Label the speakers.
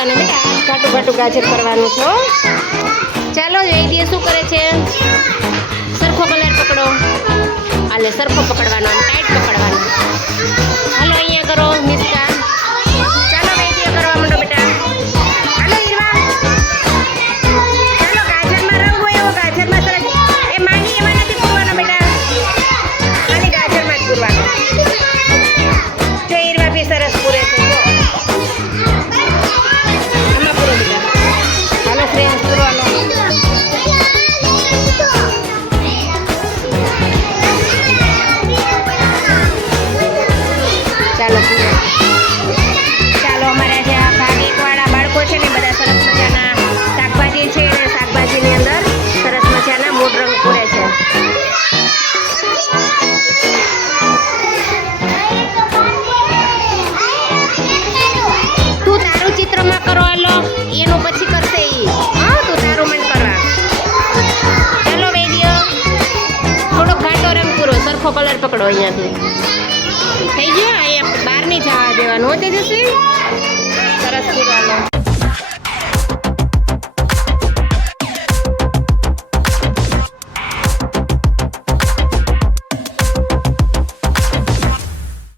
Speaker 1: કરવાનું બેટા ઘાટું ઘાટું ગાજર કરવાનું છો ચાલો એ વૈદ્ય શું કરે છે? સરખો કલર પકડો. આલે સરખો પકડવાનો ટાઈટ પકડવાનો. હાલો આખો કલર પકડો અહીંયાથી. થઈ ગયો? અહીંયા બહારની જવા દેવાનું. હોતે જશે? સરસ પૂરવાનો